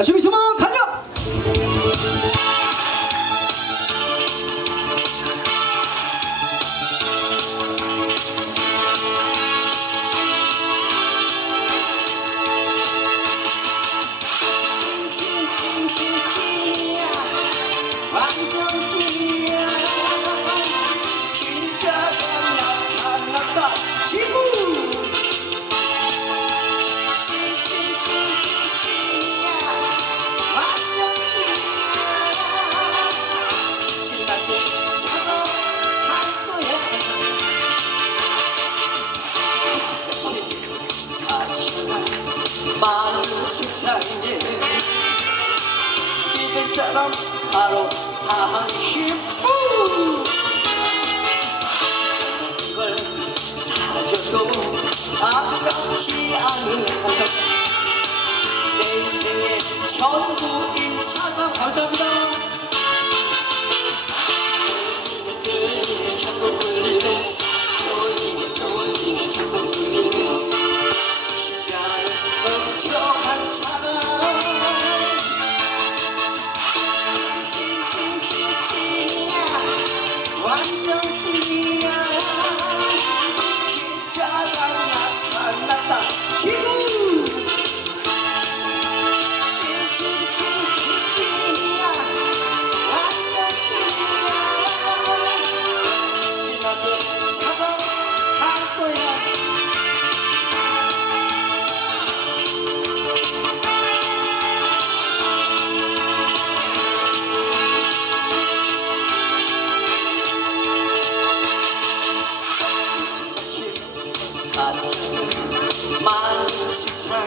자, 준비되면 가자! 많은 세상에 믿을 사람 바로 당신 이걸 가져도 아깝지 않은 보석 내 인생의 전부인 사랑 감사합니다 같은 많은 세상에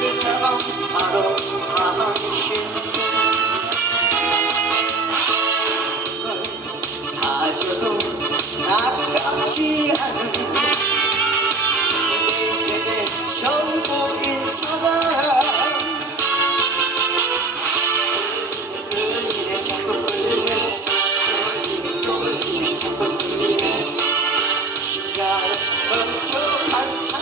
그 사람 바로 당신 다져도 아깝지 않은 인생의 전부인 사람 자꾸 끌리는 그 자꾸 끌리는 자꾸 끌리는 Show, Anzeigen.